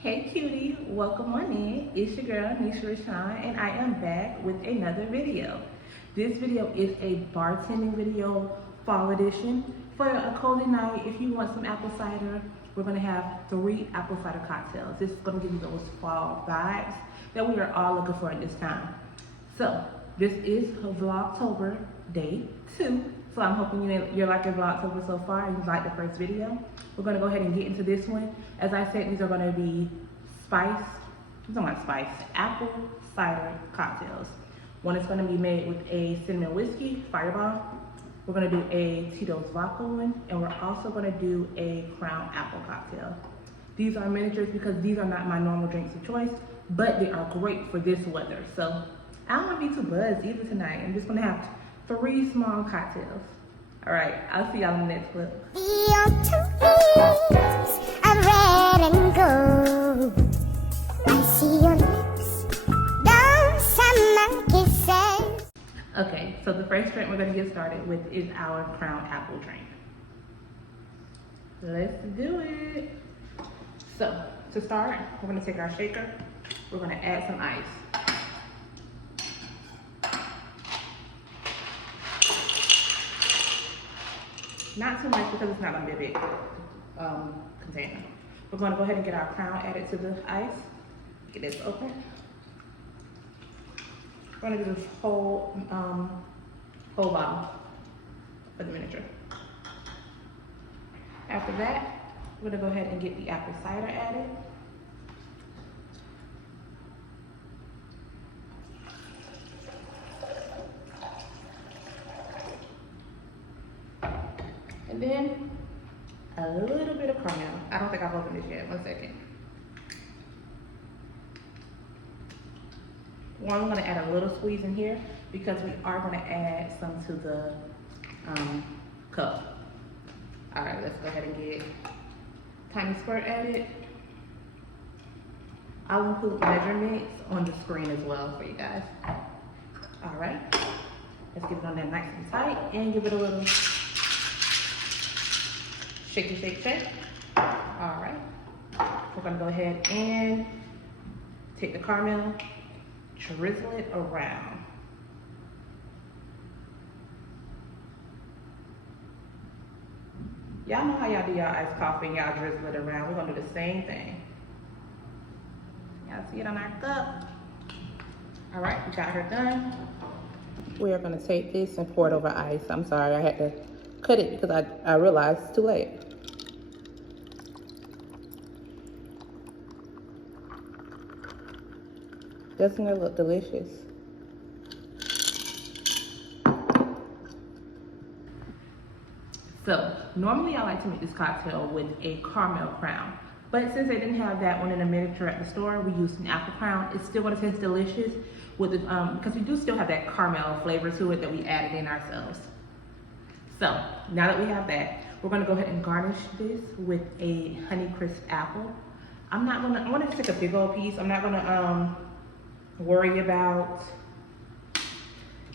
Hey cutie, welcome on in. It's your girl Nisha Rashawn and I am back with another video. This video is a bartending video, fall edition. For a cozy night, if you want some apple cider, we're gonna have 3 apple cider cocktails. This is gonna give you those fall vibes that we are all looking for at this time. So this is Vlogtober day 2. So I'm hoping you're liking Vlogtober so far and you like the first video. We're gonna go ahead and get into this one. As I said, these are gonna be apple cider cocktails. One is gonna be made with a cinnamon whiskey, fireball. We're gonna do a Tito's vodka one, and we're also gonna do a crown apple cocktail. These are miniatures because these are not my normal drinks of choice, but they are great for this weather. So I don't wanna be too buzzed either tonight. I'm just gonna have 3 small cocktails. All right, I'll see y'all in the next clip. Your two lips are red and gold. I see your lips, those summer kisses. Okay, so the first drink we're gonna get started with is our crown apple drink. Let's do it. So to start, we're gonna take our shaker. We're gonna add some ice. Not too much because it's not gonna be a big container. We're gonna go ahead and get our crown added to the ice. Get this open. We're gonna do this whole bottle for the miniature. After that, we're gonna go ahead and get the apple cider added. And then a little bit of caramel. I don't think I've opened this yet. 1 second. One, I'm gonna add a little squeeze in here because we are gonna add some to the cup. All right, let's go ahead and get tiny squirt added. I'll include measurements on the screen as well for you guys. All right, let's get it on there nice and tight and give it a little shaky, shake, shake. All right, we're gonna go ahead and take the caramel, drizzle it around. Y'all know how y'all do y'all iced coffee and y'all drizzle it around. We're gonna do the same thing. Y'all see it on our cup. All right, we got her done. We are gonna take this and pour it over ice. I'm sorry, I had to cut it because I realized it's too late. Doesn't it look delicious? So, normally I like to make this cocktail with a caramel crown. But since they didn't have that one in a miniature at the store, we used an apple crown. It's still gonna taste delicious with the, because we do still have that caramel flavor to it that we added in ourselves. So, now that we have that, we're gonna go ahead and garnish this with a Honey Crisp apple. I want to take a big old piece. I'm not gonna worry about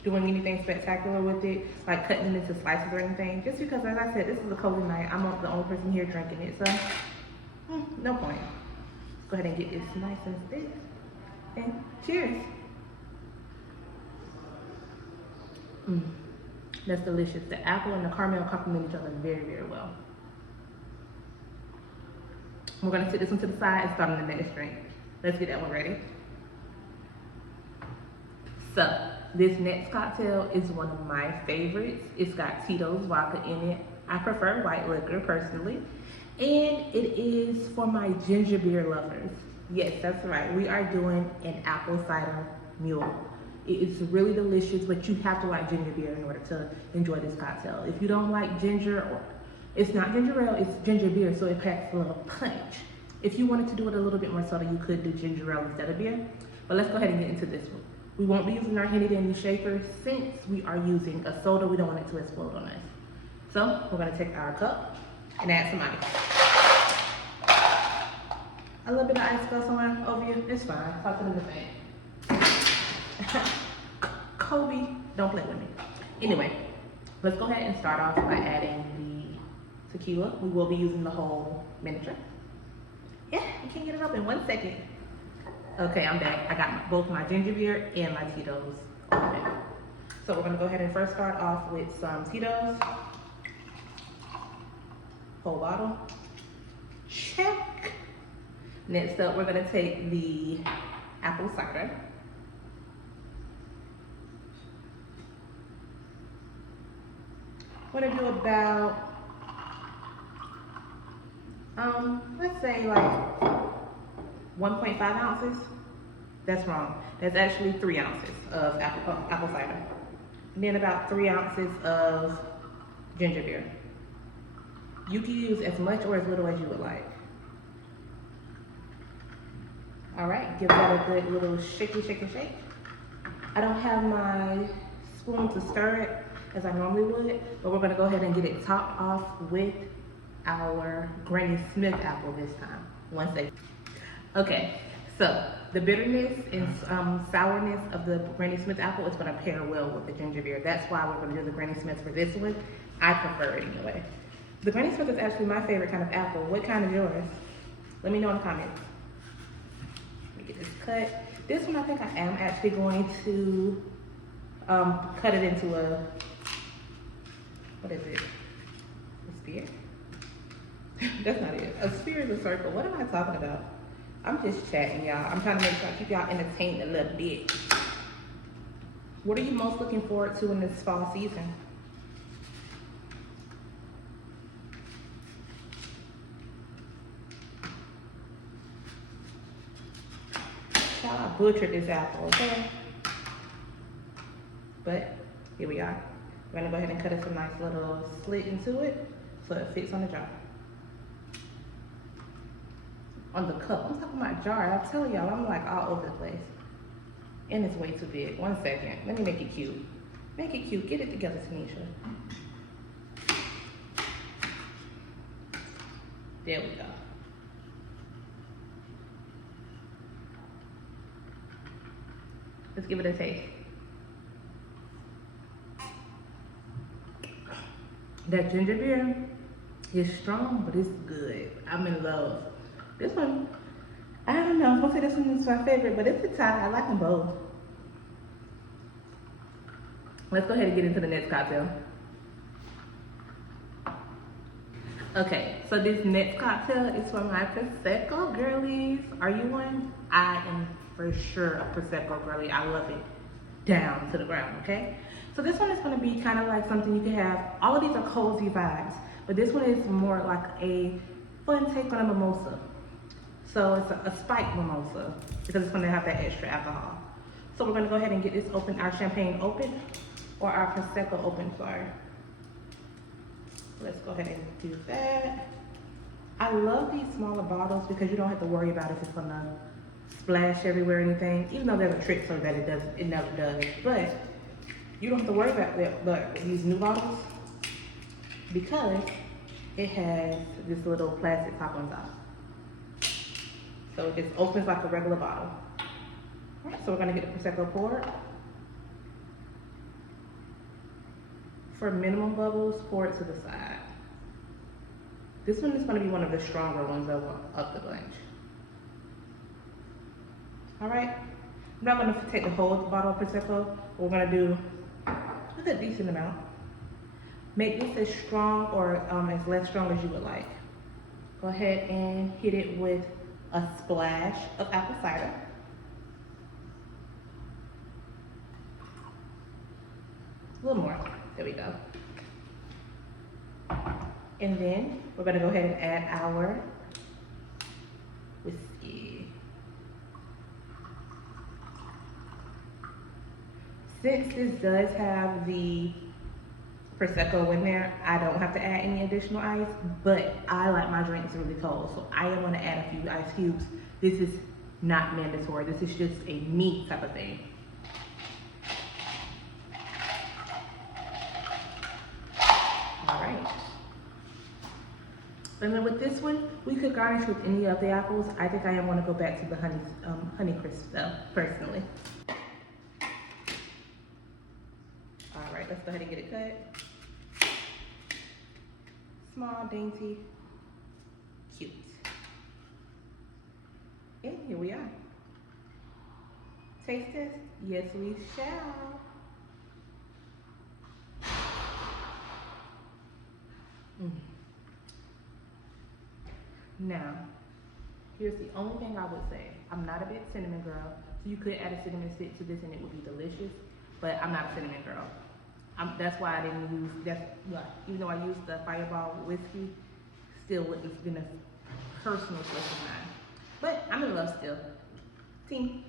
doing anything spectacular with it, like cutting it into slices or anything, just because, as I said, this is a cozy night. I'm not the only person here drinking it, so no point. Let's go ahead and get this nice and thick, and cheers. That's delicious. The apple and the caramel complement each other very, very well. We're gonna sit this one to the side and start on the next drink. Let's get that one ready. So, this next cocktail is one of my favorites. It's got Tito's vodka in it. I prefer white liquor personally. And it is for my ginger beer lovers. Yes, that's right. We are doing an apple cider mule. It's really delicious, but you have to like ginger beer in order to enjoy this cocktail. If you don't like ginger, or it's not ginger ale, it's ginger beer, so it packs a little punch. If you wanted to do it a little bit more subtle, you could do ginger ale instead of beer. But let's go ahead and get into this one. We won't be using our handy dandy shaker since we are using a soda. We don't want it to explode on us. So we're gonna take our cup and add some ice. A little bit of ice go somewhere over you, it's fine. Toss it in the fan. Kobe, don't play with me. Anyway, let's go ahead and start off by adding the tequila. We will be using the whole miniature. Yeah, I can't get it up in 1 second. Okay, I'm back. I got both my ginger beer and my Tito's open. So we're gonna go ahead and first start off with some Tito's. Whole bottle. Check. Next up, we're gonna take the apple cider. We're gonna do about, let's say like 1.5 ounces. That's wrong. That's actually 3 ounces of apple cider. And then about 3 ounces of ginger beer. You can use as much or as little as you would like. All right, give that a good little shaky, shaky, shake. I don't have my spoon to stir it as I normally would, but we're gonna go ahead and get it topped off with our Granny Smith apple this time. 1 second. Okay, so the bitterness and sourness of the Granny Smith apple is gonna pair well with the ginger beer. That's why we're gonna do the Granny Smith for this one. I prefer it anyway. The Granny Smith is actually my favorite kind of apple. What kind is yours? Let me know in the comments. Let me get this cut. This one I think I am actually going to cut it into a, what is it? A spear? That's not it. A spear is a circle. What am I talking about? I'm just chatting, y'all. I'm trying to make sure I keep y'all entertained a little bit. What are you most looking forward to in this fall season? Y'all, I butchered this apple, okay? But here we are. We're gonna go ahead and cut us a nice little slit into it so it fits on the jar. On the cup, I'm talking about jar. I'll tell y'all, I'm like all over the place. And it's way too big. 1 second, let me make it cute. Make it cute, get it together, Tanisha. There we go. Let's give it a taste. That ginger beer is strong, but it's good. I'm in love. This one, I don't know, I'm gonna say this one is my favorite, but it's a tie. I like them both. Let's go ahead and get into the next cocktail. Okay, so this next cocktail is for my Prosecco girlies. Are you one? I am for sure a Prosecco girly. I love it down to the ground, okay? So this one is gonna be kind of like something you can have. All of these are cozy vibes, but this one is more like a fun take on a mimosa. So it's a spiked mimosa because it's gonna have that extra alcohol. So we're gonna go ahead and get this open, our champagne open, or our Prosecco open, sorry. Let's go ahead and do that. I love these smaller bottles because you don't have to worry about if it's gonna splash everywhere or anything, even though there's a trick so that it never does. But you don't have to worry about these new bottles because it has this little plastic top on top. So it just opens like a regular bottle. All right, so we're gonna get the Prosecco poured. For minimum bubbles, pour it to the side. This one is gonna be one of the stronger ones of the bunch. All right, I'm not gonna take the whole bottle of Prosecco. We're gonna do a good decent amount. Make this as strong or as less strong as you would like. Go ahead and hit it with a splash of apple cider. A little more, there we go. And then we're gonna go ahead and add our whiskey. Since this does have the Prosecco in there, I don't have to add any additional ice, but I like my drinks really cold, so I am gonna add a few ice cubes. This is not mandatory, this is just a me type of thing. All right. And then with this one, we could garnish with any of the apples. I think I am gonna go back to the honey crisp though, personally. All right, let's go ahead and get it cut. Small, dainty, cute. here we are. Taste test? Yes, we shall. Now, here's the only thing I would say. I'm not a big cinnamon girl, so you could add a cinnamon stick to this and it would be delicious, but I'm not a cinnamon girl. That's why I didn't use, even though I used the Fireball whiskey, still wouldn't have been a personal choice of mine. But I'm in love still. Team.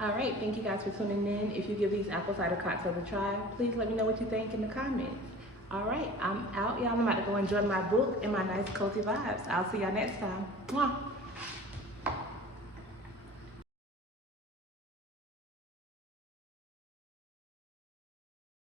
Alright, thank you guys for tuning in. If you give these apple cider cocktails a try, please let me know what you think in the comments. Alright, I'm out, y'all. I'm about to go enjoy my book and my nice cozy vibes. I'll see y'all next time. Mwah.